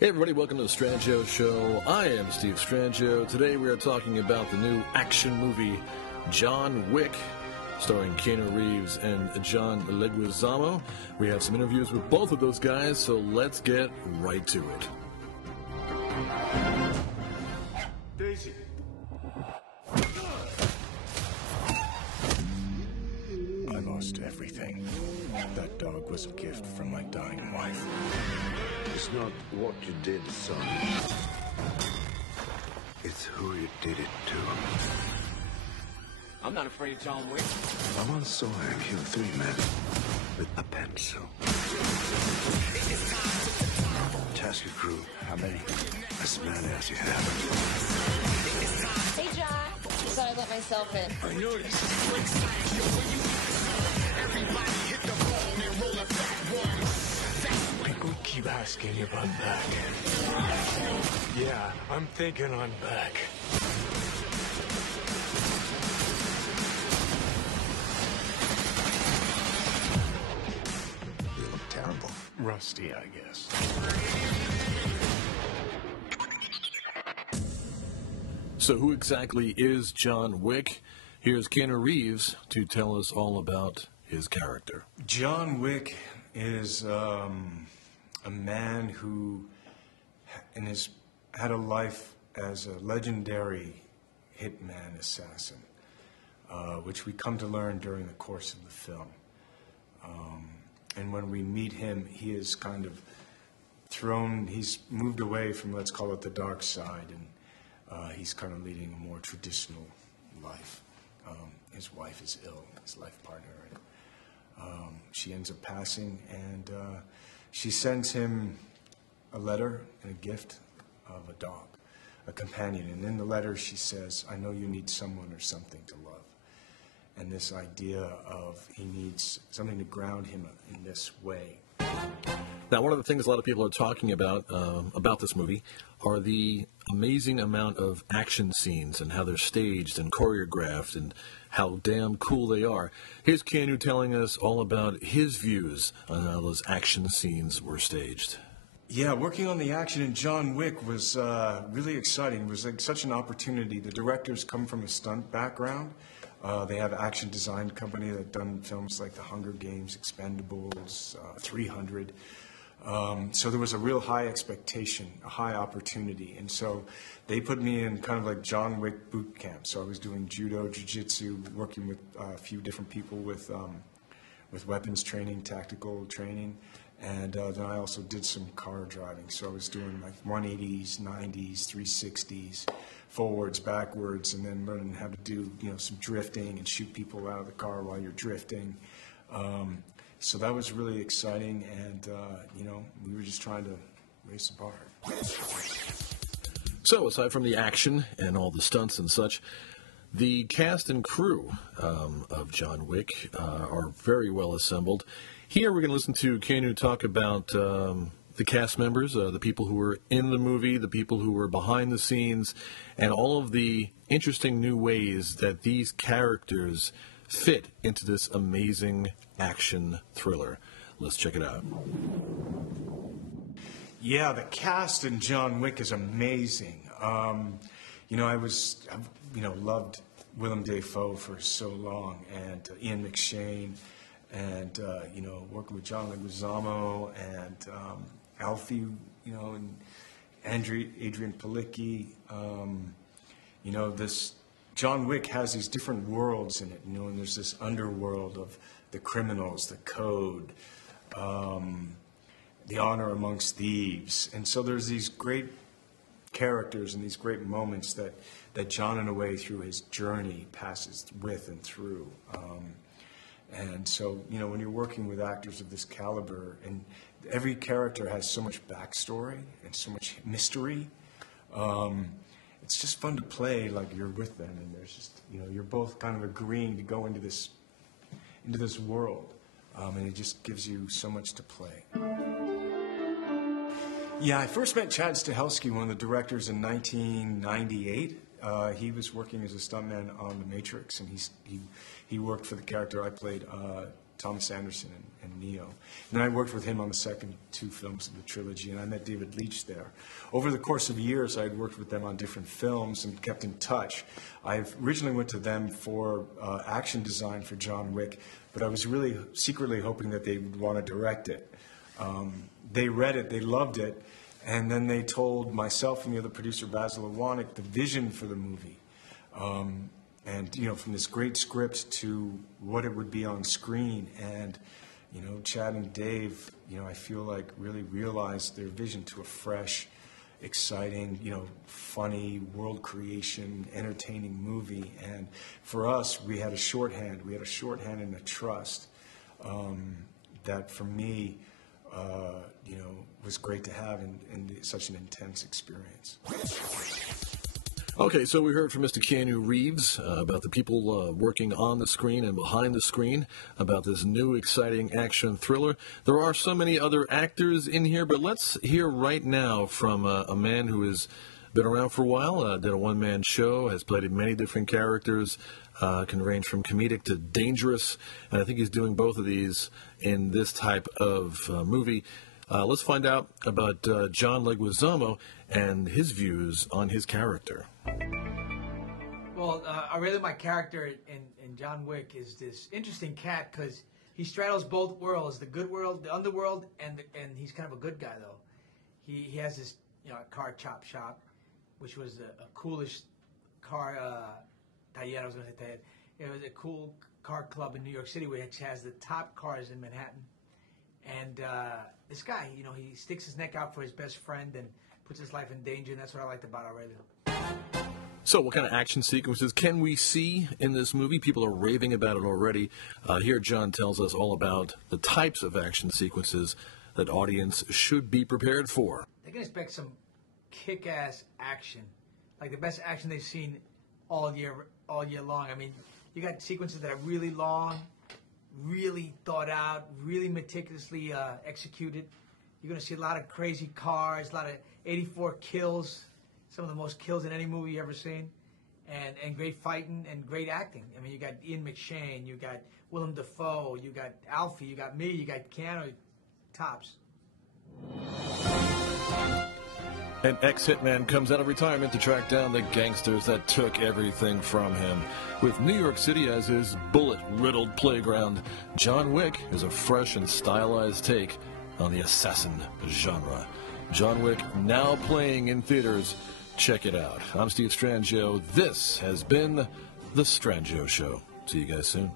Hey everybody, welcome to the Strangio Show. I am Steve Strangio. Today we are talking about the new action movie John Wick, starring Keanu Reeves and John Lequizamo. We have some interviews with both of those guys, so let's get right to it. Daisy. I lost everything. That dog was a gift from my dying wife. It's not what you did, son. It's who you did it to. I'm not afraid of John Wick. I once saw him kill 3 men with a pencil. Task your crew. How many? As many as you have. Hey, John. I thought I'd let myself in. I noticed. People keep asking if I'm back. Yeah, I'm thinking I'm back. You look terrible. Rusty, I guess. So who exactly is John Wick? Here's Keanu Reeves to tell us all about his character. John Wick is a man who had a life as a legendary hitman assassin, which we come to learn during the course of the film. And when we meet him, he is kind of he's moved away from, let's call it, the dark side, and he's kind of leading a more traditional life. His wife is ill, his life partner, and she ends up passing, and she sends him a letter and a gift of a dog, a companion. And in the letter she says, I know you need someone or something to love. And this idea of he needs something to ground him in this way. Now, one of the things a lot of people are talking about this movie are the amazing amount of action scenes and how they're staged and choreographed and how damn cool they are. Here's Keanu telling us all about his views on how those action scenes were staged. Yeah, working on the action in John Wick was really exciting. It was like such an opportunity. The directors come from a stunt background. They have an action design company that done films like The Hunger Games, Expendables, 300. So there was a real high expectation, a high opportunity. And so they put me in kind of like John Wick boot camp. So I was doing judo, jiu-jitsu, working with a few different people with weapons training, tactical training. And then I also did some car driving. So I was doing like 180s, 90s, 360s, forwards, backwards, and then learning how to do, some drifting and shoot people out of the car while you're drifting. So that was really exciting, and, we were just trying to raise the bar. So, aside from the action and all the stunts and such, the cast and crew of John Wick are very well assembled. Here we're going to listen to Keanu talk about the cast members, the people who were in the movie, the people who were behind the scenes, and all of the interesting new ways that these characters fit into this amazing action thriller. Let's check it out. Yeah, the cast in John Wick is amazing. I've loved Willem Dafoe for so long, and Ian McShane, and, working with John Leguizamo, and Alfie, and Adrian Palicki. This John Wick has these different worlds in it, and there's this underworld of the criminals, the code, the honor amongst thieves. And so there's these great characters and these great moments that John, in a way, through his journey, passes with and through. And so, when you're working with actors of this caliber, and every character has so much backstory and so much mystery, it's just fun to play like you're with them, and there's just, you're both kind of agreeing to go into this world, and it just gives you so much to play. Yeah, I first met Chad Stahelski, one of the directors, in 1998. He was working as a stuntman on The Matrix, and he worked for the character I played, Thomas Anderson, in Neo. And I worked with him on the second 2 films of the trilogy, and I met David Leitch there. Over the course of years, I had worked with them on different films and kept in touch. I originally went to them for action design for John Wick, but I was really secretly hoping that they would want to direct it. They read it, they loved it, and then they told myself and the other producer, Basil Iwanek, the vision for the movie. And, you know, from this great script to what it would be on screen. And, you know, Chad and Dave, you know, I feel like really realized their vision to a fresh, exciting, you know, funny, world creation, entertaining movie. And for us, we had a shorthand. We had a shorthand and a trust that, for me, you know, was great to have in such an intense experience. Okay, so we heard from Mr. Keanu Reeves about the people working on the screen and behind the screen about this new exciting action thriller. There are so many other actors in here, but let's hear right now from a man who has been around for a while, did a one-man show, has played in many different characters, can range from comedic to dangerous, and I think he's doing both of these in this type of movie. Let's find out about John Lequizamo and his views on his character. Well, I really my character in John Wick is this interesting cat because he straddles both worlds, the good world, the underworld, and he's kind of a good guy though. He has this car chop shop, which was a coolish car. Taller, I was going to say taller. It was a cool car club in New York City which has the top cars in Manhattan. And this guy, you know, he sticks his neck out for his best friend and puts his life in danger, and that's what I liked about Aurelio. So what kind of action sequences can we see in this movie? People are raving about it already. Here John tells us all about the types of action sequences that audience should be prepared for. They can expect some kick-ass action, like the best action they've seen all year long. I mean, you got sequences that are really long, really thought out, really meticulously executed. You're going to see a lot of crazy cars, a lot of 84 kills, some of the most kills in any movie you've ever seen, and great fighting and great acting. I mean, you got Ian McShane, you got Willem Dafoe, you got Alfie, you got me, you got Keanu, tops. An ex-hitman comes out of retirement to track down the gangsters that took everything from him. With New York City as his bullet-riddled playground, John Wick is a fresh and stylized take on the assassin genre. John Wick now playing in theaters. Check it out. I'm Steve Strangio. This has been The Strangio Show. See you guys soon.